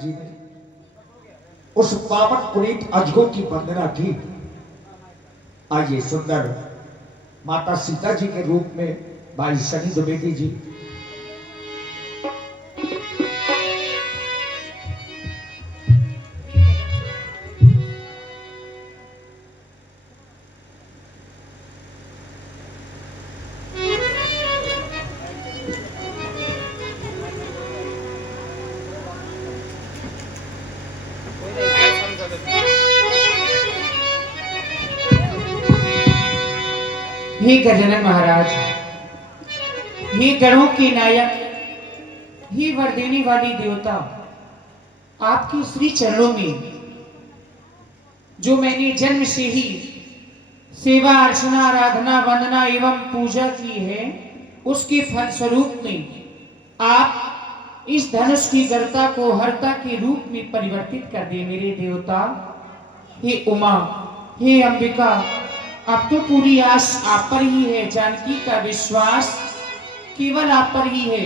जी ने उस पावन पुनीत अजगों की वंदना की। आइए सुंदर माता सीता जी के रूप में भाई सनी द्विवेदी जी हे गजानन महाराज, हे गणों के नायक, हे वर देने वाली देवता, आपके श्री चरणों में जो मैंने जन्म से ही सेवा अर्चना आराधना वंदना एवं पूजा की है, उसके फल स्वरूप में आप इस धनुष की गर्ता को हर्ता के रूप में परिवर्तित कर दे मेरे देवता। हे उमा, हे अंबिका, अब तो पूरी आस आप पर ही है, जानकी का विश्वास केवल आप पर ही है।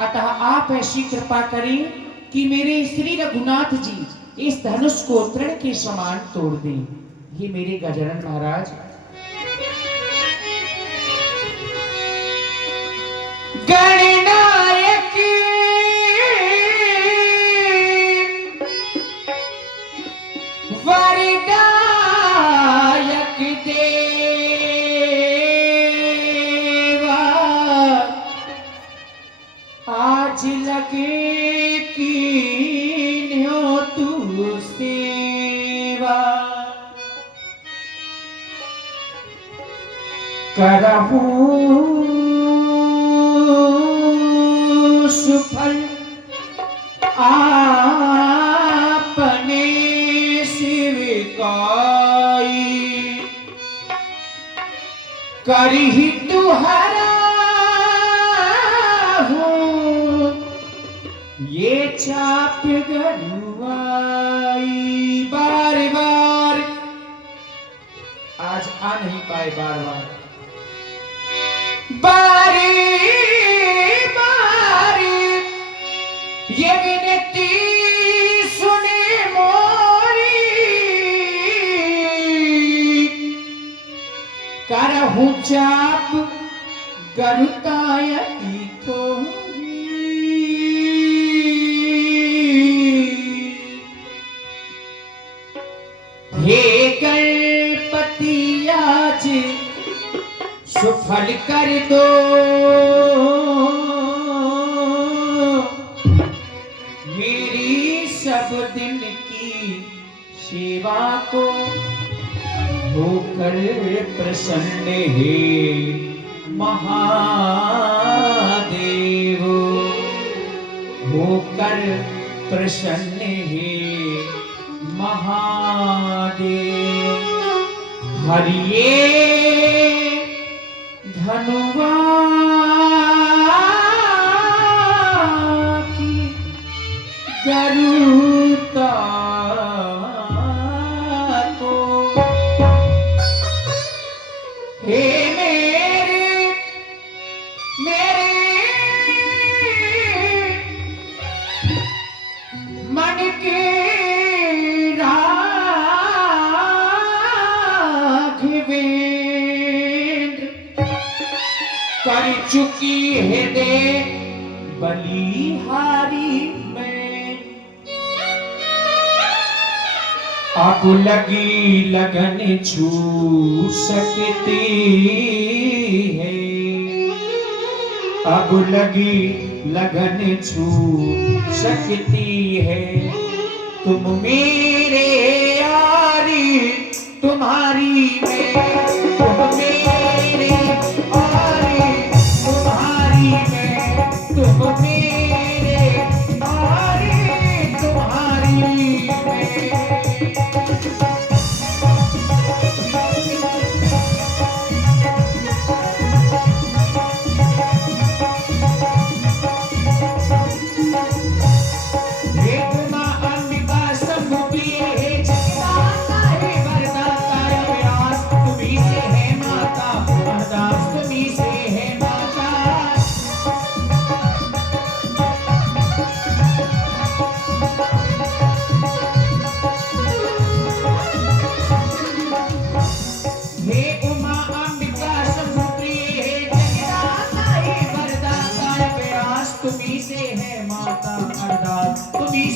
अतः आप ऐसी कृपा करें कि मेरे श्री रघुनाथ जी इस धनुष को तृण के समान तोड़ दें। ये मेरे गजानन महाराज। गणनायक वरदायक देवा, आज लगे कीन्हो तू सेवा, करहूं सुफल आपने शिविकाई, करही तुहरा हूँ ये चाप गरुआई। बार बार आज आ नहीं पाए, बार बार बारी बारी ये विनती सुने मोरी, करहूं चाप गरुतायकी थोड़ी। हे गणपति आज सुफल कर दो, मेरी सब दिन की सेवा को होकर प्रसन्न हे महादेव, होकर प्रसन्न हे महादेव। हरिये धनुवा की गरुता को, हे मेरे मेरे मन के राघवेंद्र, कर चुकी है दे बलिहारी में, अब लगी लगन छू सकती है, अब लगी लगन छू सकती है। तुम मेरे यारी तुम्हारी में, तुम मेरे यारी तुम्हारी में, तुम मेरे यारी तुम्हारी में।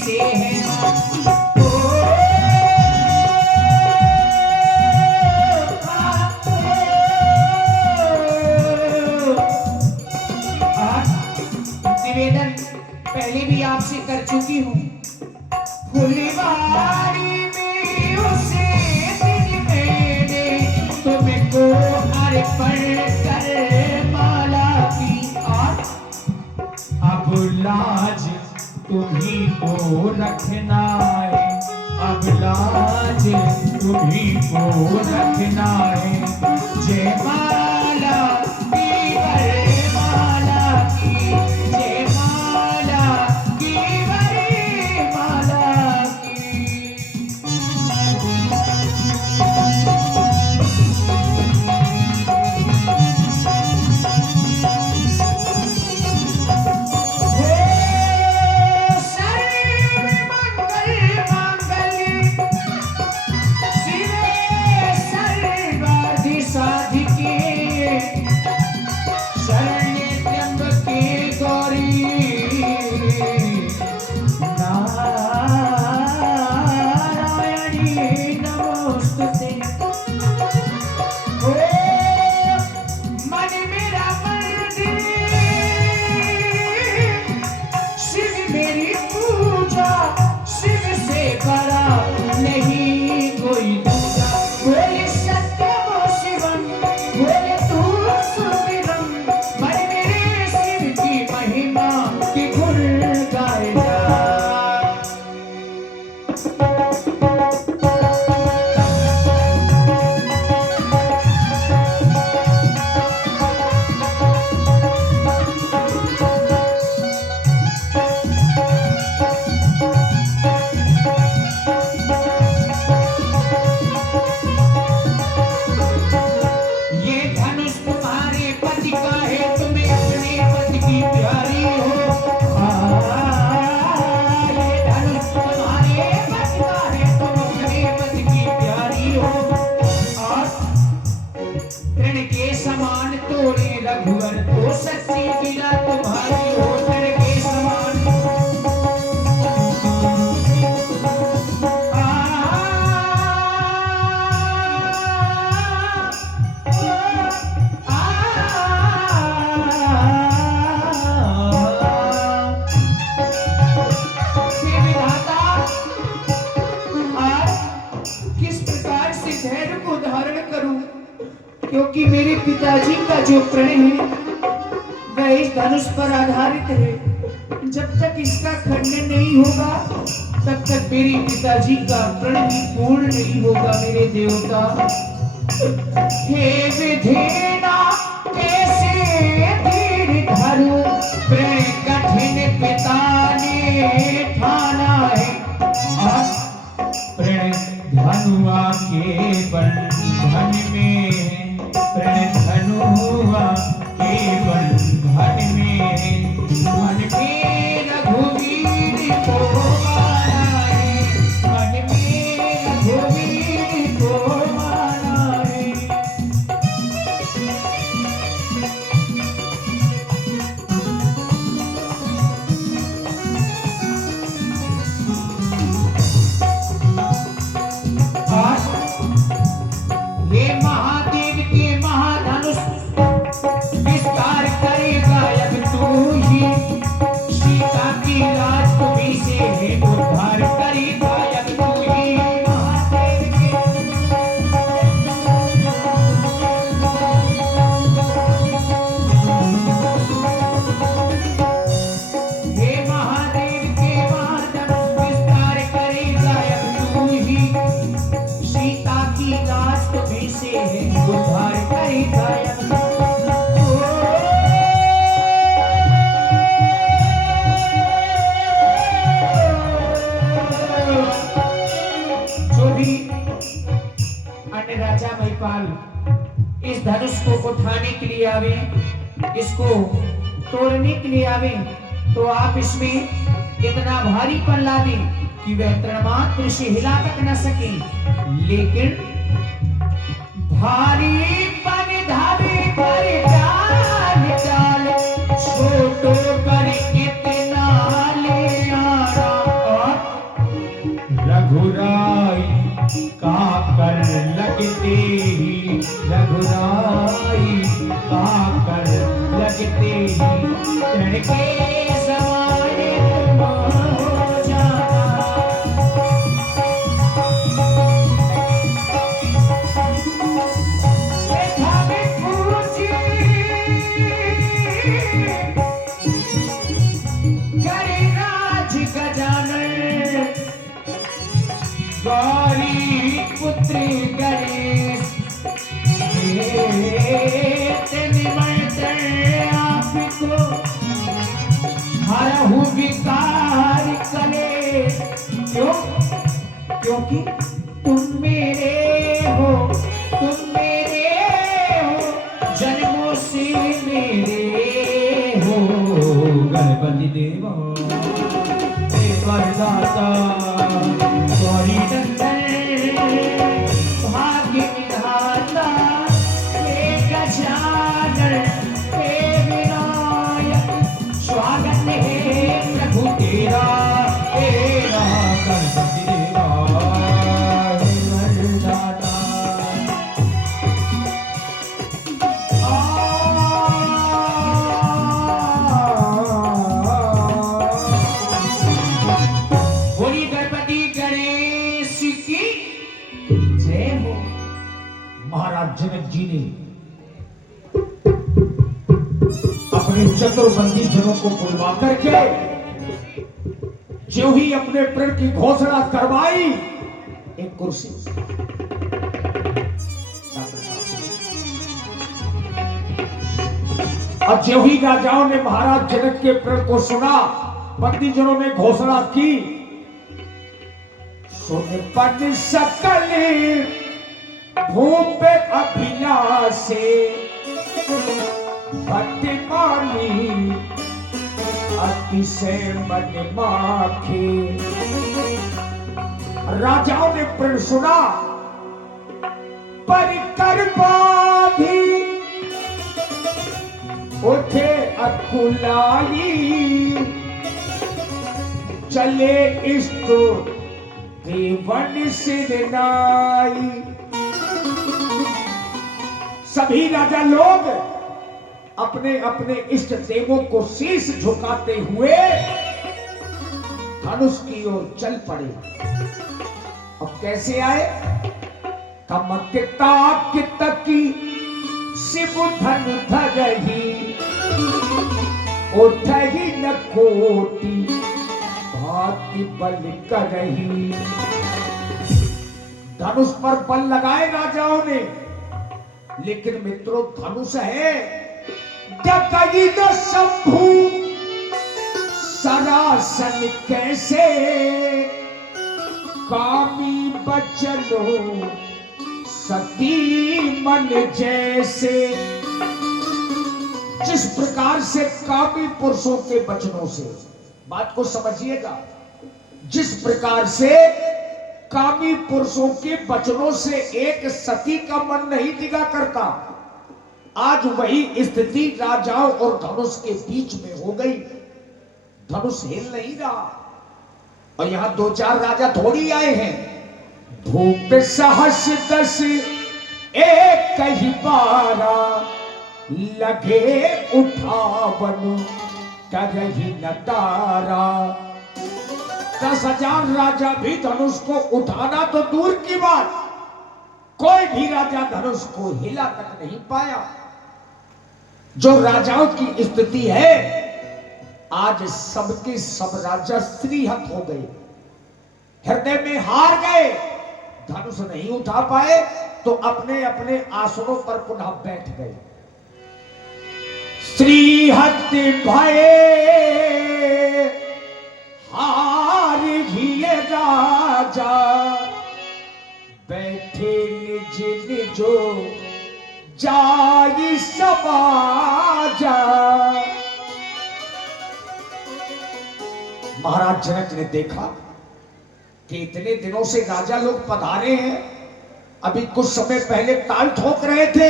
से है निवेदन पहले भी आपसे कर चुकी हूँ। फुलवारी में उसे दिल मैंने तुमको अर्पण कर माला की और अब लाज तुम्ही को रखना है, अब लाज तुम्ही को रखना है। जय माला की वरमाला की, जय माला की वरमाला की। रघुवर तो सच्ची गिरा तुम्हारी हो तर के समान। किस प्रकार से धैर्य को धारण करूं, क्योंकि मेरे पिताजी का जो प्रण है वह इस धनुष पर आधारित है। जब तक इसका खंडन नहीं होगा तब तक मेरे पिताजी का प्रण ही पूर्ण नहीं होगा। मेरे देवता हे विधेना कैसे धीर धरू, प्रण कठिन पिता ने ठाना है। प्रण धनुआ के बंधन में, प्रण धनुआ के बंधन में, मन में रघुवीर को माना है, मन में रघुवीर को माना है। हे महादेव के महाधनुष विस्तार करेगा अब तू ही, सीता की लाज तुम्हीं से है उद्धार करेगा अब तू ही। महादेव के हे महादेव के महाधनुष विस्तार करेगा अब तू ही, सीता की लाज तुम्हीं से है उद्धार करेगा अब तू। जो भी अन्य राजा महिपाल इस धनुष को उठाने के लिए आवे, इसको तोड़ने के लिए आवे, तो आप इसमें इतना भारीपन ला दें कि वह तृणमात्र से हिला तक न सके। लेकिन भारीपन धावे पर डाल डाल, छोटो पर इतना ले आना। और देखते ही तड़के समाये तुम हो जाना। देखा मैं पूछी गणराज गजानन गौरी पुत्री गणेश आपको हरहु विकार कलेश। क्यों? क्योंकि तुम मेरे हो, तुम मेरे हो, जन्मों से मेरे हो। गणपति देवा वरदाता गौरी नंदन भाग्य विधाता हे गजानन हे विनायक स्वागत है प्रभु तेरा तेरा। गणपति देवा हे वरदाता। बोलिए गणपति गणेश की जय हो। महाराज जनक जी ने अपने चतुर्बंदी जनों को बुलवा करके जो ही अपने प्रण की घोषणा करवाई, एक कुर्सी और जो ही राजाओं ने महाराज जनक के प्रण को सुना, बंदीजनों ने घोषणा की, सुन पद सकल भूप अभिलाषे भक्तिमानी अतिशय मन माखे। राजाओं ने प्रण सुना, पर कर बाधी उठे अकुलाई, चले इस्तो देवन सिरनाई। सभी राजा लोग अपने अपने इष्ट देवों को शीश झुकाते हुए धनुष की ओर चल पड़े। अब कैसे आए? कमकता कितकी शिव धनु धरही, उठही न कोटि भांति बल करही। धनुष पर बल लगाए राजाओं ने, लेकिन मित्रों धनुष है डकई न शंभु सरासन कैसे, कामी बचनो सती मन जैसे। जिस प्रकार से कामी पुरुषों के वचनों से, बात को समझिएगा, जिस प्रकार से कामी पुरुषों के वचनों से एक सती का मन नहीं टिका करता, आज वही स्थिति राजाओं और धनुष के बीच में हो गई। धनुष हिल नहीं रहा। और यहां दो चार राजा थोड़ी आए हैं, भूप सहस दस एक कही बारा, लगे उठावन करही न तारा। 10,000 राजा भी धनुष को उठाना तो दूर की बात, कोई भी राजा धनुष को हिला तक नहीं पाया। जो राजाओं की स्थिति है, आज सबके सब राजा श्रीहत हो गए, हृदय में हार गए, धनुष नहीं उठा पाए तो अपने अपने आसनों पर पुनः बैठ गए। श्रीहत भये हार ही राजा, बैठे निज निजो जाई समाजा। महाराज जनक ने देखा कि इतने दिनों से राजा लोग पधारे हैं, अभी कुछ समय पहले ताल ठोक रहे थे,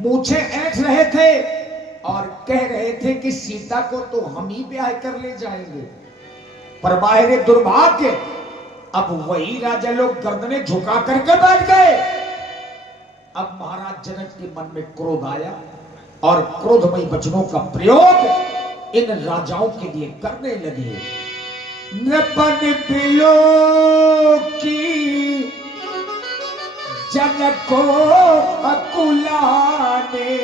मूछें ऐंठ रहे थे और कह रहे थे कि सीता को तो हम ही ब्याह कर ले जाएंगे। पर बाहर दुर्भाग्य, अब वही राजा लोग गर्दनें झुका करके बैठ गए। अब महाराज जनक के मन में क्रोध आया, और क्रोधमयी वचनों का प्रयोग इन राजाओं के लिए करने लगे। नृपन बिलो की जन को अकुलाने,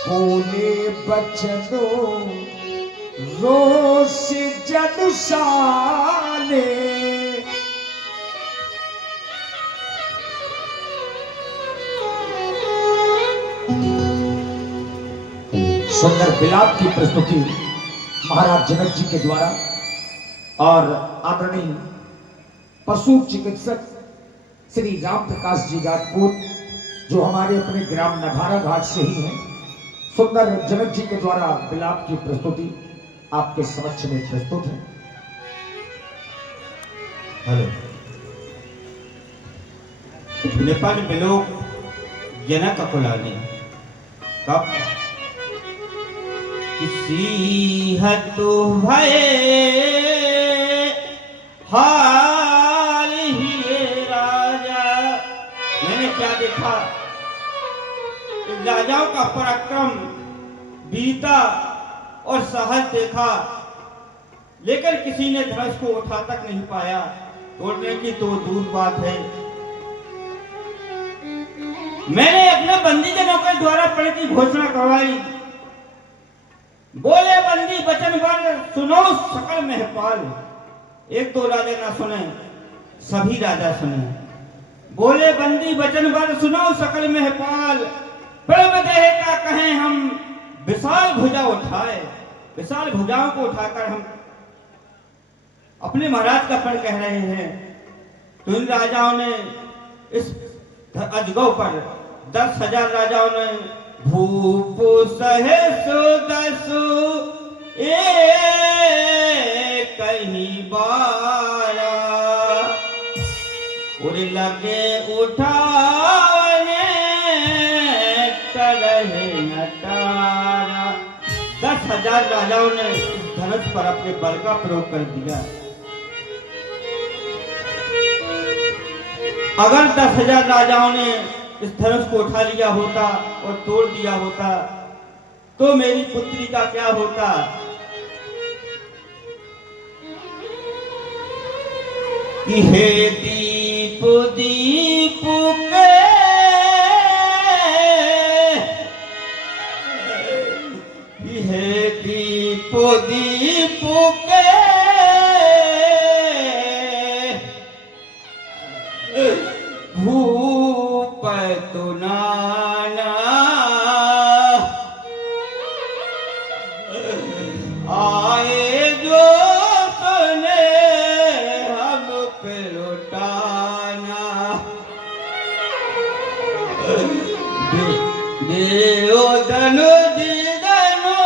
बोले बचनों रोष जनुसाने। सुंदर विलाप की प्रस्तुति महाराज जनक जी के द्वारा और आदरणीय पशु चिकित्सक श्री राम प्रकाश जी राजपूत जो हमारे अपने ग्राम नघारा घाट से ही हैं, सुंदर जनक जी के द्वारा विलाप की प्रस्तुति आपके समक्ष में प्रस्तुत है। हेलो। नेपाल बिलोक जनक अकुलाने कब किसी हतु भय हाल ही राजा। मैंने क्या देखा, राजाओं का पराक्रम, वीरता और साहस देखा, लेकिन किसी ने धनुष को उठा तक नहीं पाया। तोड़ने की तो दूर बात है। मैंने अपने बंदीजनों के द्वारा प्रण की घोषणा करवाई। बोले बंदी वचन वर सुनो सकल महपाल। एक दो राजा ना सुने, सभी राजा सुने। बोले बंदी वचन वर सुनो सकल महपाल। प्रेम देह का कहें हम विशाल भुजा उठाए। विशाल भुजाओं को उठाकर हम अपने महाराज का प्रण कह रहे हैं। तो इन राजाओं ने इस अजगव पर 10,000 राजाओं ने भूप सहसो दसो कहीं बारा उड़ लगे उठाने करहे नटारा। 10,000 राजाओं ने इस धनुष पर अपने बल का प्रयोग कर दिया। अगर 10,000 राजाओं ने इस धनुष को उठा लिया होता और तोड़ दिया होता तो मेरी पुत्री का क्या होता। कि हे दीप दीप के हे दीप दीप के भूप तो नाना आए जो सुने हम पे लुटाना। देओ धनु दीदनो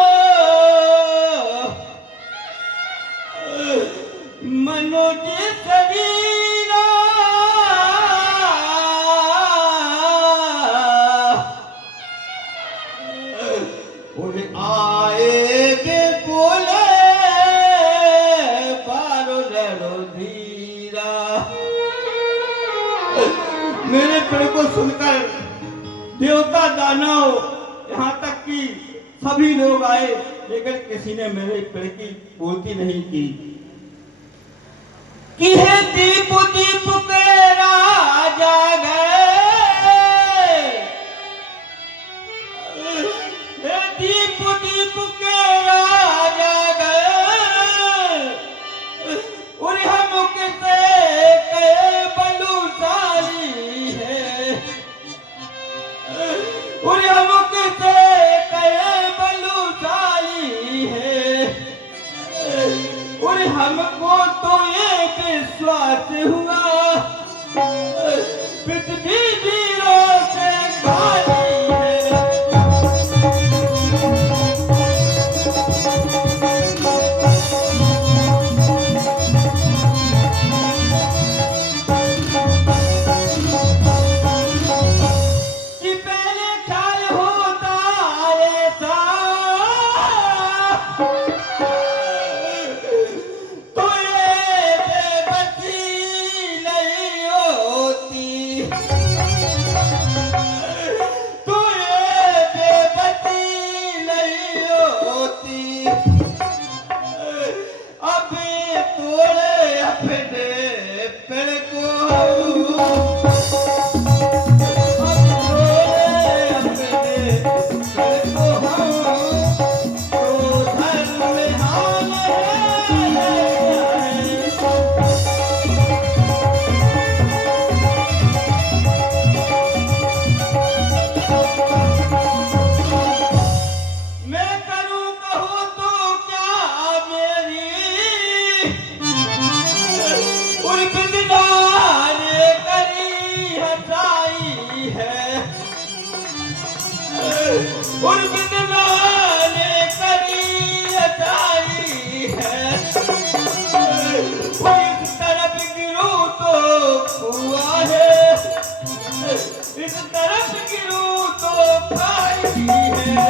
मनुज शरीरा उड़ आए दे बोले बारो लड़ो धीरा। मेरे पेड़ को सुनकर देवता दानव यहाँ तक कि सभी लोग आए, लेकिन किसी ने मेरे पेड़ की पूर्ति नहीं की। कि हे दीप दीप के राजा गए, हे दीप दीप के राजा गए। और हम किसे के बलुशाली है, और हम किसे के बलुशाली है। और हमको तो ये विश्वास हुआ पृथ्वी वीरों से खाली है। उर्बिद लाने करी अचाई है। कोई इस तरफ गिरूं तो कुआं है, इस तरफ गिरूं तो खाई है।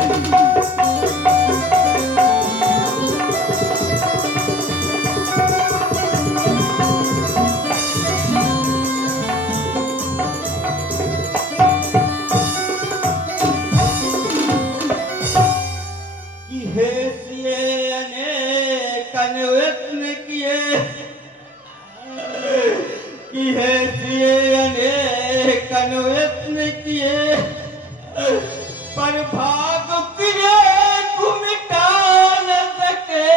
पर भाग किए को मिटा न सके,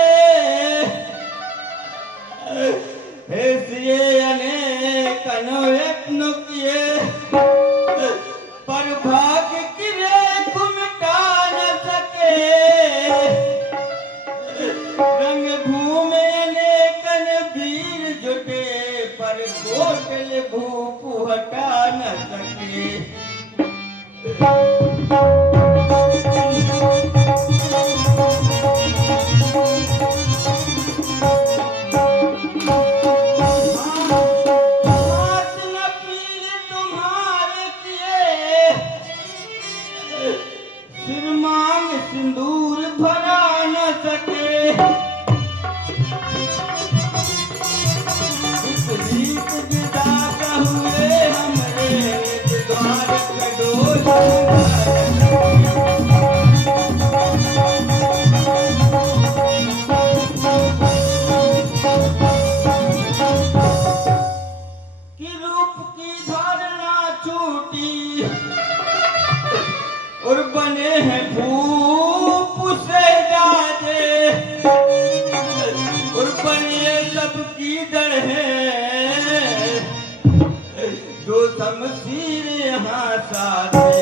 ऐसे अनेक यत्न किए पर भाग किए को मिटा न सके। रंग भूमि अनेकन वीर जुटे पर कोटल भूप हटा न सके। सिंदूर भरा न सके, रीत विदा हुए हमरे द्वार के डोल। कि रूप की धारणा छूटी और बने हैं भूप से जादे, और बने सबकी दर है जो शमशीर यहाँ साथे।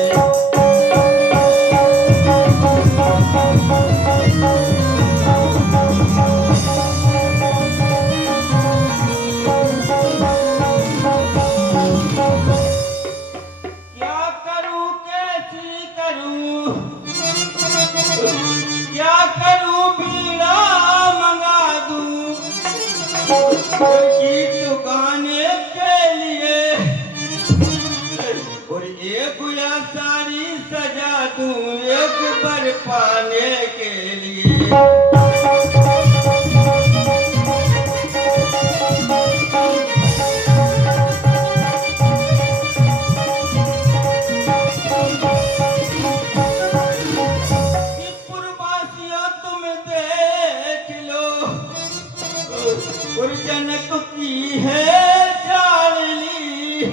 क्या करूं बीड़ा मंगा दूं गीत गाने के लिए, और एक गुया साड़ी सजा दूं एक बर पाने के लिए। और जनक की है लाडली,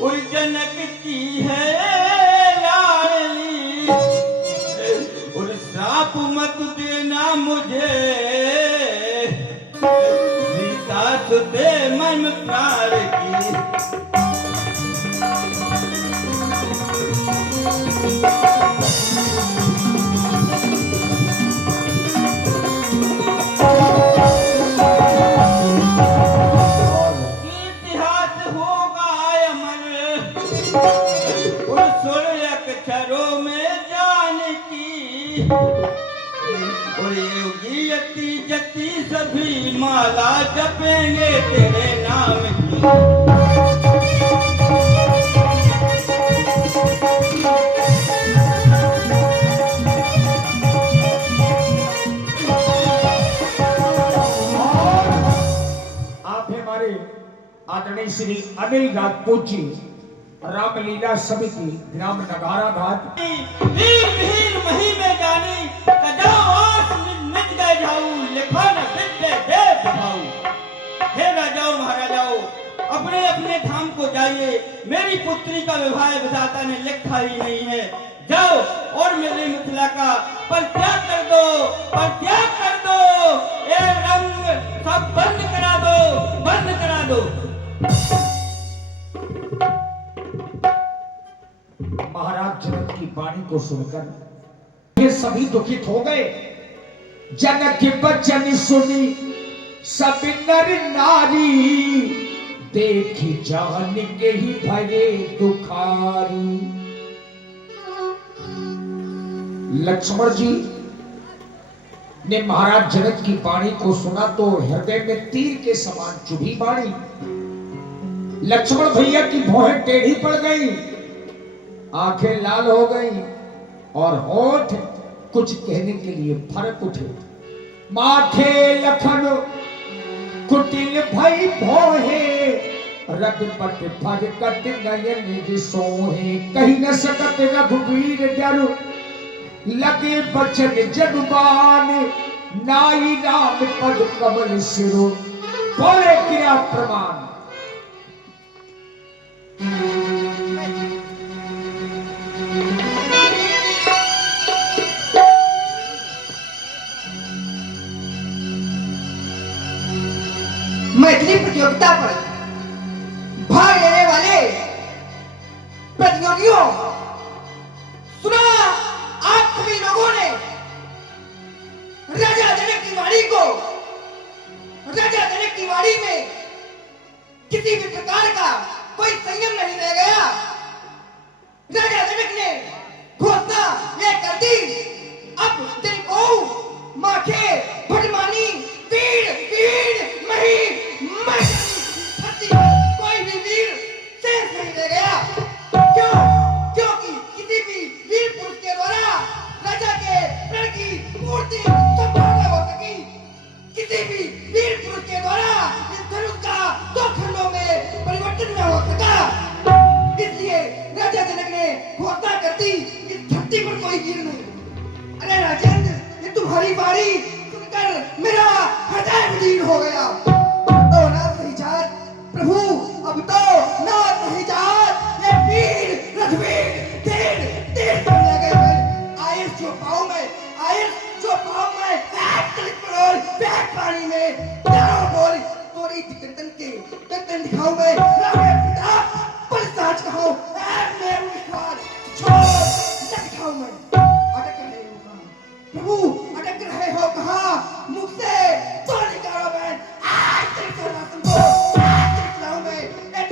और जनक की है लाडली, और श्राप मत देना मुझे सीता सुते मन प्राण की। अक्षरों में जानकी, और योगी यति जति सभी माला जपेंगे तेरे नाम की। आप हमारे आदरणीय श्री अनिल राजपूत जी, रामलीला समिति ग्राम नगारा घाट। वीर वीर मही में जानी कजावास निज गए जाऊं, लिखा न विद्य देव भाऊ। हे राजाओं महाराजाओं, अपने अपने धाम को जाइए, मेरी पुत्री का विवाह विधाता ने लिखा ही नहीं है। जाओ और मेरे मिथिला का परित्याग कर दो, परित्याग कर दो, ये रंग सब बंद करा दो, बंद करा दो। महाराज जनक की वाणी को सुनकर ये सभी दुखित हो गए। जनक के वचन सुनी सब नर नारी, देखी जान के ही भरे दुखारी। लक्ष्मण जी ने महाराज जनक की वाणी को सुना तो हृदय में तीर के समान चुभी वाणी। लक्ष्मण भैया की भौहें टेढ़ी पड़ गई, आंखें लाल हो गई और होठ कुछ कहने के लिए फरक उठे। माथे लखन कुटिल भई भोहे, रघुपत भगत नयन सोहे। कही न सकत रघुवीर डर, लगे बचन जगबान। नाई राम पद कमल सिरो, बोले किया प्रमाण। मैथिली प्रतियोगिता पर भाग लेने वाले प्रतियोगियों, सुना आप सभी लोगों ने राजा जनक की वाणी को। राजा जनक की वाणी में किसी भी प्रकार का कोई संयम नहीं रह गया। राजा जनक ने घोषणा यह कर दी, अब तेरे को माखे भटमानी वीर वीर मही मैं धरती पर कोई भी वीर शेष नहीं रह गया। क्यों? क्योंकि किसी भी वीर पुरुष के द्वारा राजा के प्रण की पूर्ति संभव न हो सकी। किसी भी वीर पुरुष के द्वारा इस धनुष का 2 खंडों में परिवर्तन न हो सका। इसलिए राजा जनक ने घोषणा कर दी, इस धरती पर कोई वीर नहीं। अरे राजेंद्र, ये तुम्हारी वाणी सुनकर मेरा हृदय विदीर्ण हो गया। तो ना सही जात प्रभु, अब तो ना सही जात ये वीर रघुवीर तीर तीर करने गए। आयस जो पाऊं मैं, आयस जो पाऊं मैं, एक तलिक परोल बैग पानी में चारों बोल तोरी दिक्कतन दिखाऊं मैं। रामे पिता पर साच कहूं, एक मेरू निखार छोड़ न दिखाऊं मैं। अटक रहे हो कहां प्रभु, अटक रहे हो कहां? मुख से तो निकालो मैं, आज तेरे चरणासन को आज तेरे चलाऊं मैं। एक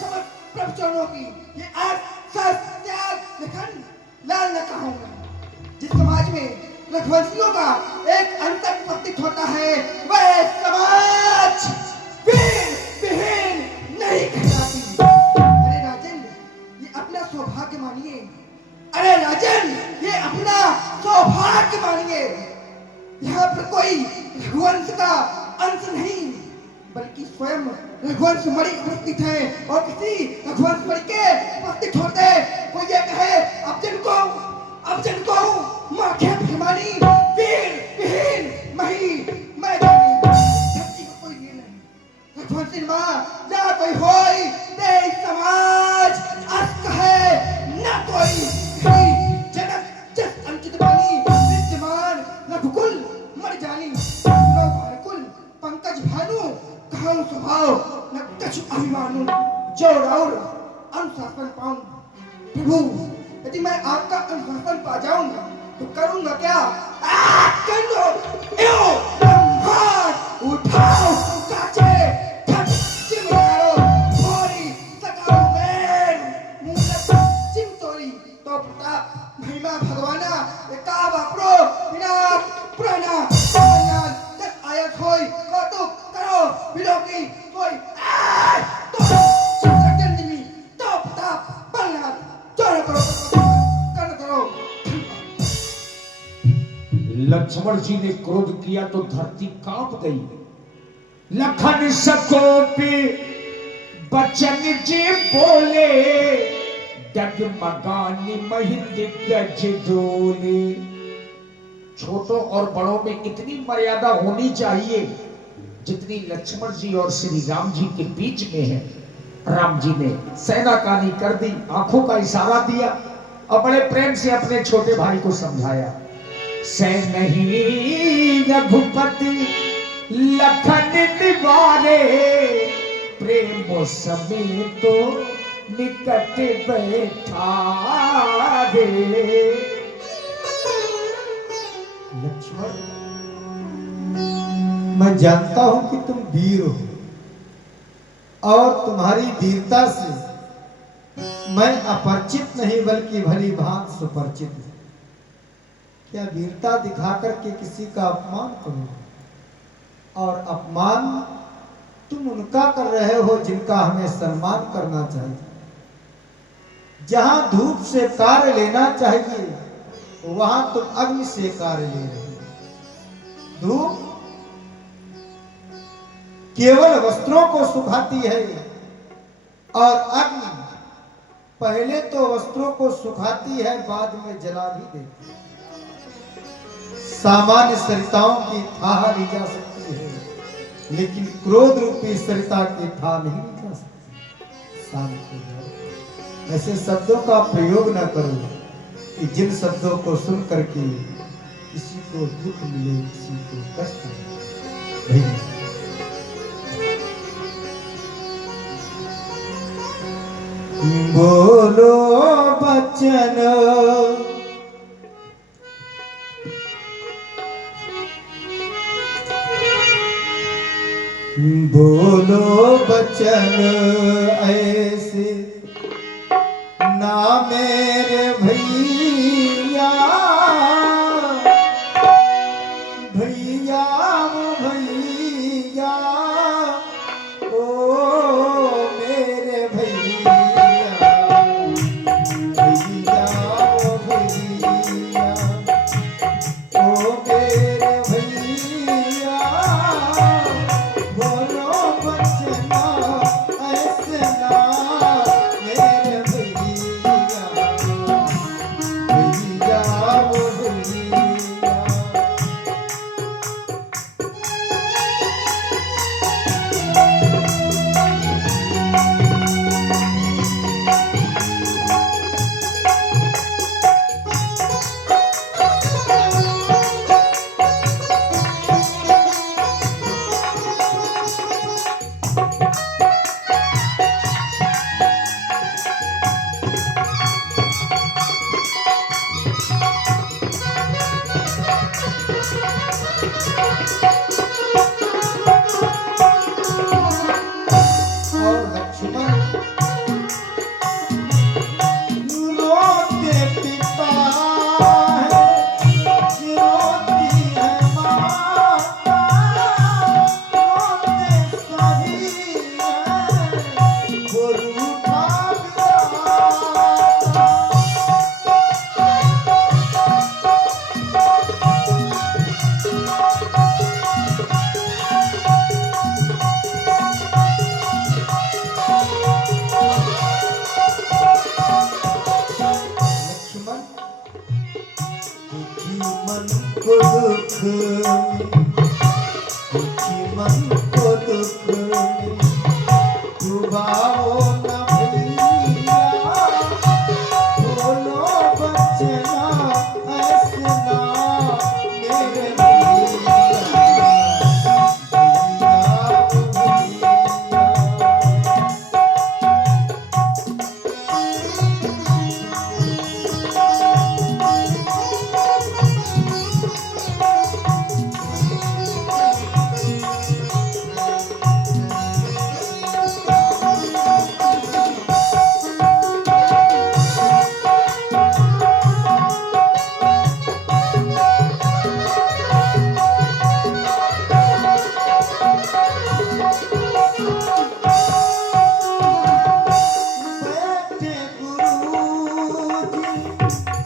समझ प्रभु चरणों की ये आज सत त्याग लेखन लाल न कहूंगा। जिस समाज में रघुवंशियों का एक अंतर प्रतीत होता है, वह समाज वीर विहीन नहीं कहलाती। अरे राजन, ये अपना सौभाग्य मानिए। अरे राजन, ये अपना सौभाग्य मानिए। यहाँ पर कोई रघुवंश का अंश नहीं, बल्कि स्वयं रघुवंश मणि उपस्थित है। और किसी रघुवंश मणि के उपस्थित होते वो ये कहे, अब जिनको माखे भिमानी वीर विहीन मही मैं जानी। धरती पर कोई वीर नहीं। रघुवंशी माँ या कोई होई तेरी समाज अस कहे न कोई भी। जनक जस अंकित बानी विद्यमान रघुकुल मर जानी। नो भारकुल पंकज भानु कहूं स्वभाव न कछु अभिमानु। जो राउर अनुशासन पाऊं प्रभु, यदि मैं आपका अनुशासन पा जाऊंगा तो करूंगा क्या? ब्रह्मांड उठाओ काचे खट चिमगारो भोरी सकाओ मैन मूलक चिमतोरी। तो प्रताप महिमा भगवाना एका वापरो बिना पुराना कल्याण जस आयत होई कौतुक करो विलोकी कोई तो चित्रकन दिमी तो प्रताप बलनाथ चोर करो कर करो। लक्ष्मण जी ने क्रोध किया तो धरती कांप गई। लखन सकोपे बचन जी बोले, डगमगानी महित गज डोले। छोटों और बड़ों में इतनी मर्यादा होनी चाहिए जितनी लक्ष्मण जी और श्री राम जी के बीच में है। राम जी ने सेनाकानी कर दी, आंखों का इशारा दिया और बड़े प्रेम से अपने छोटे भाई को समझाया। से नहीं रघुपति लखन निवारे, प्रेम समेत तो निकट बैठा रे। लक्ष्मण, मैं जानता हूं कि तुम वीर हो और तुम्हारी वीरता से, मैं अपरिचित नहीं बल्कि भली भांति सुपरिचित हूं। क्या वीरता दिखा करके किसी का अपमान करो? और अपमान तुम उनका कर रहे हो जिनका हमें सम्मान करना चाहिए। जहां धूप से कार्य लेना चाहिए वहां तुम अग्नि से कार्य ले रहे हो। धूप केवल वस्त्रों को सुखाती है और अग्नि पहले तो वस्त्रों को सुखाती है, बाद में जला भी देती है। सामान्य सरिताओं की थाह ली जा सकती है, लेकिन क्रोध रूपी सरिता की थाह नहीं ली जा सकती। शांत हो जाओ, ऐसे शब्दों का प्रयोग न करो कि जिन शब्दों को सुन करके किसी को दुख मिले, किसी को कष्ट मिले। बोलो बचन बोलो बचन ऐसे ना मेरे भैया, भैया वो भैया, ओ मेरे भैया, भैया वो भैया, ओ मेरे भैया, बोलो बचना ऐसे ना मेरे भैया, भैया वो भैया। और लक्ष्मण रोते पिता है, रोती है माता, रोते सभी है, गुरु का विधाता। लक्ष्मण दुखी मन को दुख में, दुखी मन को दुख में डुबाओ न भैया, बोलो बचना ऐसे ना मेरे भैया, भैया वो भैया। बैठे गुरुजी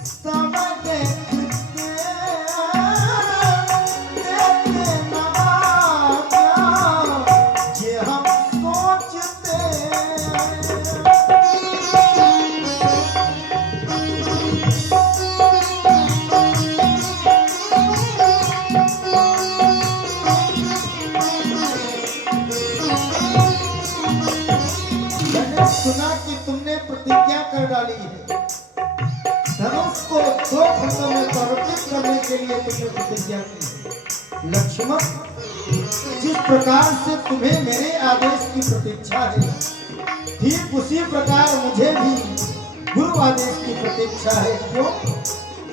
सब देखते देते ना ये हम सोचते। मैंने सुना कि तुमने प्रतिज्ञा कर डाली है, धनुष को 2 खंडों में परिवर्तित करने के लिए तुमने प्रतिज्ञा की है। लक्ष्मण, जिस प्रकार से तुम्हें मेरे आदेश की प्रतीक्षा है, ठीक उसी प्रकार मुझे भी गुरु आदेश की प्रतीक्षा है। क्यों?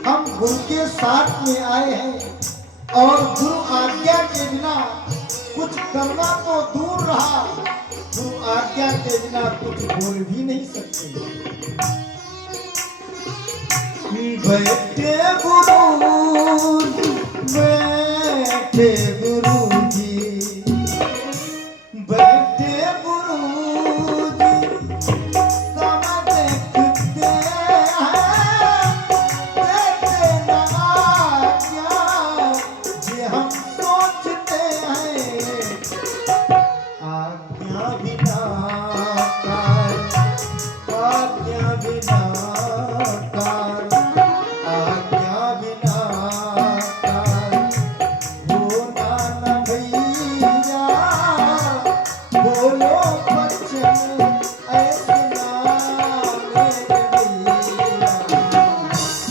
हम गुरु के साथ में आए हैं और गुरु आज्ञा के बिना कुछ करना तो दूर रहा, गुरु आज्ञा के बिना कुछ बोल भी नहीं सकते। बैठे गुरुजी, बैठे गुरुजी, बैठे गुरुजी, समय देखते हैं, देते ना आज्ञा, ये हम सोचते हैं, आज्ञा बिना कार, आज्ञा बिना कार, आज्ञा बिना कार, होना न भैया, बोलो बच्चन ऐसे ना मेरे भैया,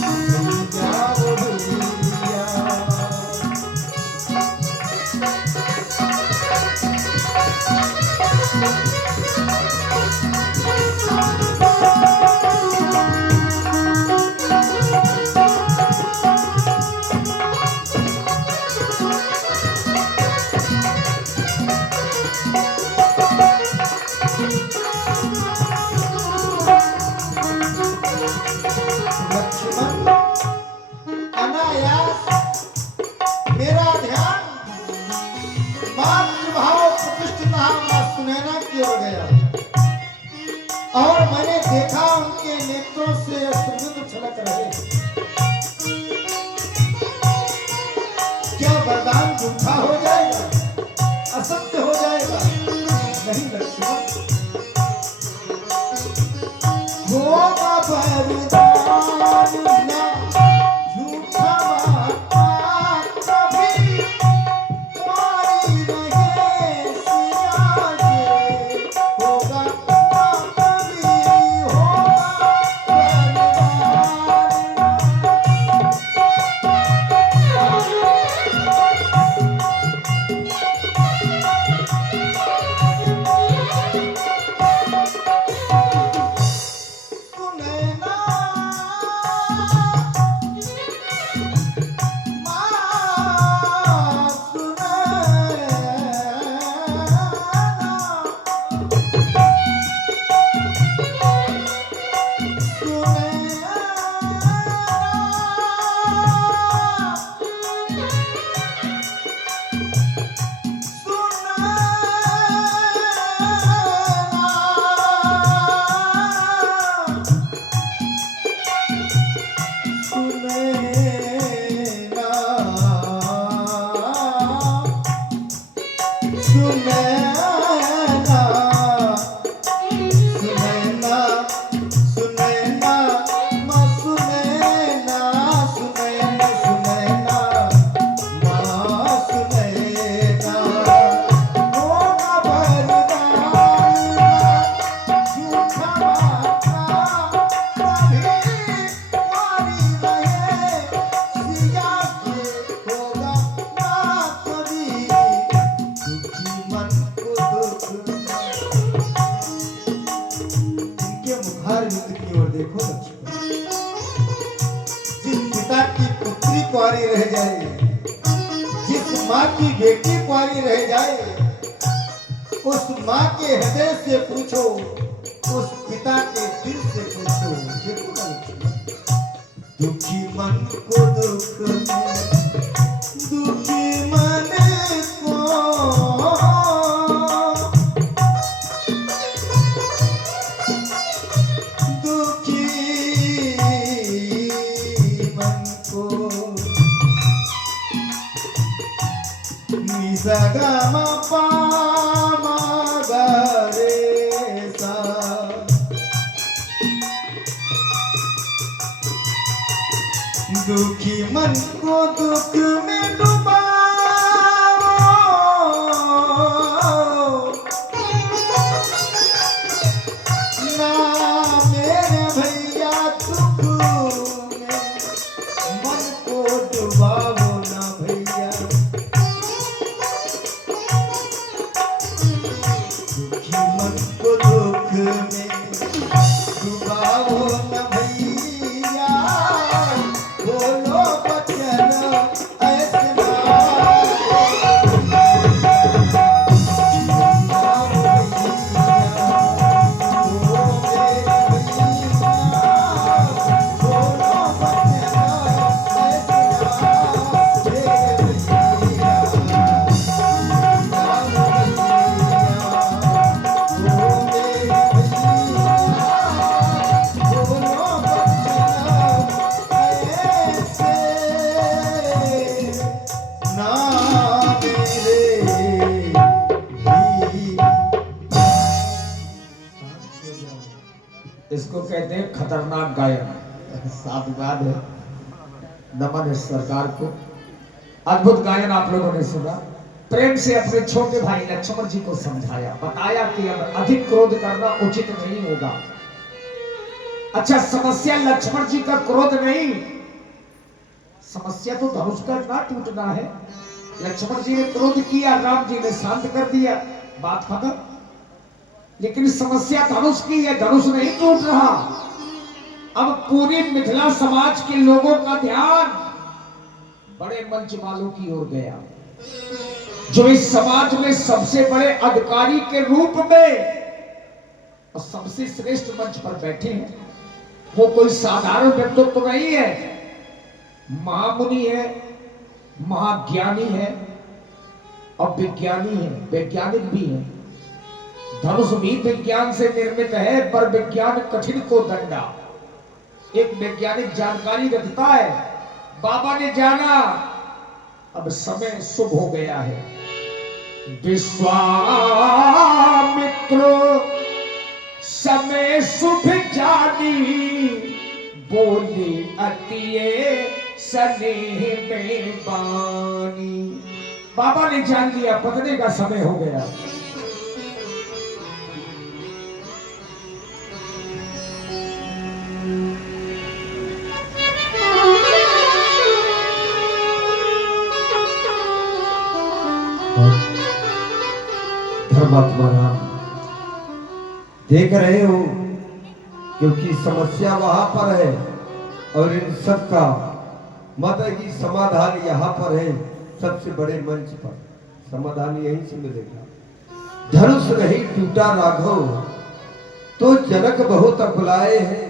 भैया वो भैया। लक्ष्मण अनायास मेरा ध्यान मातृभाव प्रतिष्ठिता मां सुनैना की ओर गया और मैंने देखा उनके नेत्रों से अश्रुबिंदु छलक रहे। क्या वरदान झूठा हो जाएगा, असत्य हो जाएगा? नहीं लक्ष्मण, होगा वरदान ना झूठा बात कभी, तुम्हारी रहे सिया के, होगा ना कभी, होगा वरदान सुनैना, मां सुनैना, सुनैना, सुनैना, मां सुनैना, सुनैना, सुनैना, मां सुनैना, होगा वरदान झूठा बाता कभी, तुम्हारी रहे सिया के, होगा ना कभी, दुखी मन को दुख। इनके मुखार युद्ध की ओर देखो लक्ष्मण, जिस पिता की पुत्री कुंवारी रह जाए, जिस माँ की बेटी कुंवारी रह जाए, उस माँ के हृदय से पूछो, उस पिता के दिल से पूछो। देखो ना लक्ष्मण, दुखी मन को दुख में, दुखी मन को, दुखी मन को, निसा गा मा पा मा गा रे सा, दुखी मन को दुख में डुबाओ, ना मेरे भैया दुख में मन को डुबाओ ना भैया, दुखी मन को दुख में डुबाओ ना भैया, बोलो बचन ऐसे ना खतरनाक गायन। साधुवाद है, नमन है सरकार को। अद्भुत गायन आप लोगों ने सुना। प्रेम से अपने छोटे भाई लक्ष्मण जी को समझाया, बताया कि अब अधिक क्रोध करना उचित नहीं होगा। अच्छा, समस्या लक्ष्मण जी का क्रोध नहीं, समस्या तो धनुष का ना टूटना है। लक्ष्मण जी ने क्रोध किया, राम जी ने शांत कर दिया, बात खत्म। लेकिन समस्या धनुष की है, धनुष नहीं टूट रहा। अब पूरी मिथिला समाज के लोगों का ध्यान बड़े मंच वालों की ओर गया, जो इस समाज में सबसे बड़े अधिकारी के रूप में और सबसे श्रेष्ठ मंच पर बैठे हैं। वो कोई साधारण व्यक्तित्व तो नहीं है, महामुनि है, महाज्ञानी है और विज्ञानी है, वैज्ञानिक भी है। धनुष भी विज्ञान से निर्मित है, पर विज्ञान कठिन को दंडा। एक वैज्ञानिक जानकारी रखता है। बाबा ने जाना अब समय शुभ हो गया है। विश्वामित्र समय शुभ जानी, बोले अतिये स्नेह में बानी। बाबा ने जान लिया बदलने का समय हो गया। धर्मात्मा राम, देख रहे हो, क्योंकि समस्या वहां पर है और इन सब का मत है कि समाधान यहाँ पर है। सबसे बड़े मंच पर समाधान यहीं से मिलेगा। धनुष नहीं टूटा राघव, तो जनक बहुत बुलाए हैं।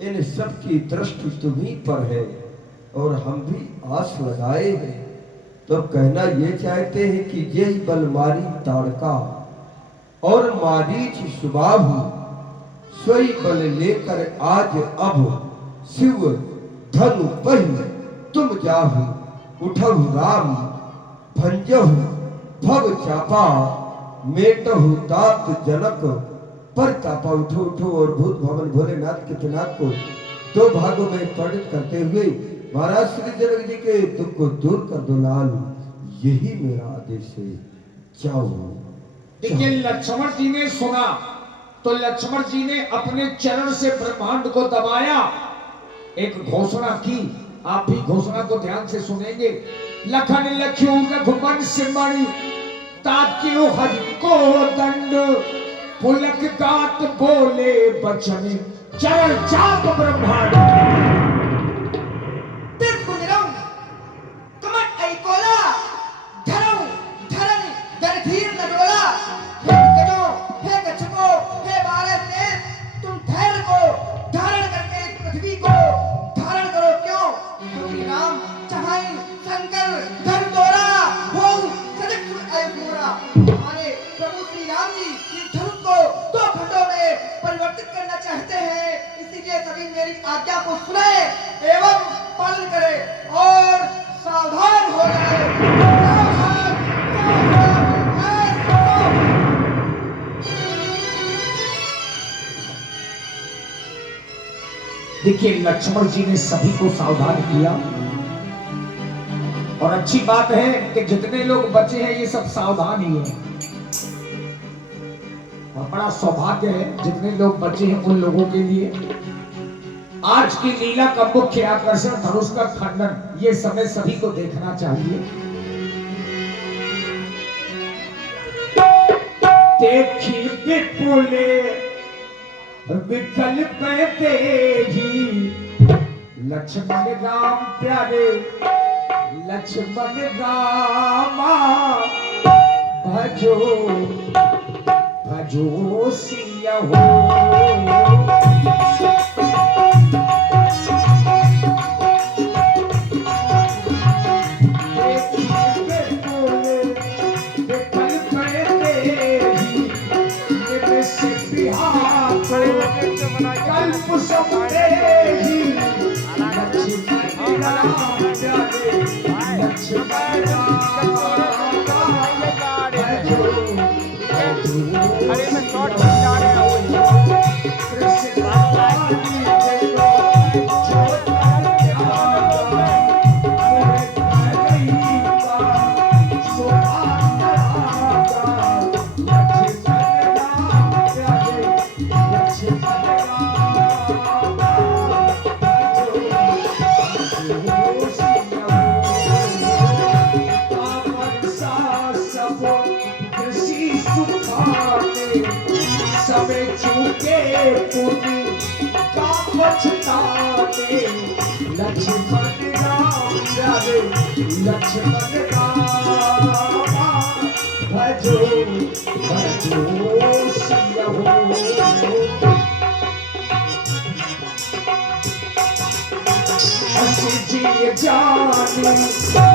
इन सब की दृष्टि तुम्हीं पर है और हम भी आस लगाए हैं। तो कहना ये चाहते हैं कि यही बल मारी ताड़का और मारीच सुबाहु, सोई बल लेकर आज अब शिव धनु पहिल तुम जाहु। उठहु राम भंजहु भव चापा, मेटहु तात जनक पर तापा। उठो उठो और भूत भवन भोलेनाथ के पिनाक को दो भागों में पंडित करते हुए महाराज श्री जनक जी के दुख को दूर कर दो लाल, यही मेरा आदेश है, जाओ। देखिए, लक्ष्मण जी ने सुना तो लक्ष्मण जी ने अपने चरण से ब्रह्मांड को दबाया, एक घोषणा की। आप भी घोषणा को ध्यान से सुनेंगे। लखन लख्यू रघुवन सिमणि, ताक्यो हरि को दंड, पुलक गात बोले बचन, चरण चाप ब्रह्मांड। आज्ञा को सुने एवं पालन करे और सावधान हो जाए। देखिए, लक्ष्मण जी ने सभी को सावधान किया और अच्छी बात है कि जितने लोग बचे हैं ये सब सावधान ही है और बड़ा सौभाग्य है जितने लोग बचे हैं उन लोगों के लिए। आज की लीला का मुख्य आकर्षण धनुष का खंडन, ये समय सभी को देखना चाहिए। देखी विपुले विकल ही, लक्ष्मण राम प्यारे लक्ष्मण रामा, भजो भजो सिया हो। अरे मैं शॉर्ट जा रहे हैं। पुनि का पछताने लक्ष्मण राम राधे लक्ष्मण रामा भजो भजो सिया जी जानी